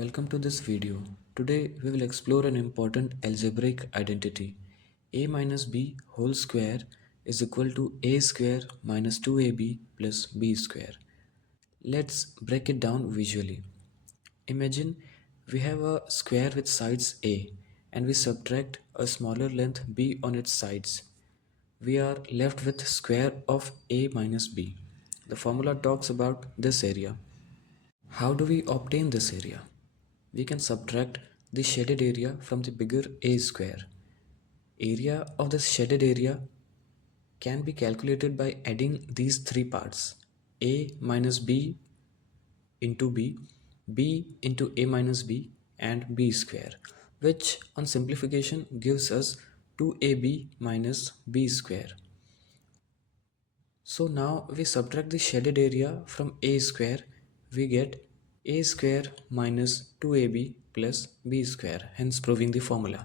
Welcome to this video. Today we will explore an important algebraic identity. A minus b whole square is equal to a square minus 2ab plus b square. Let's break it down visually. Imagine we have a square with sides a and we subtract a smaller length b on its sides. We are left with square of a minus b. The formula talks about this area. How do we obtain this area? We can subtract the shaded area from the bigger A square. Area of the shaded area can be calculated by adding these three parts: A minus B into B, B into A minus B, and B square, which on simplification gives us 2AB minus B square. So now we subtract the shaded area from A square, we get A square minus 2AB plus B square, hence proving the formula.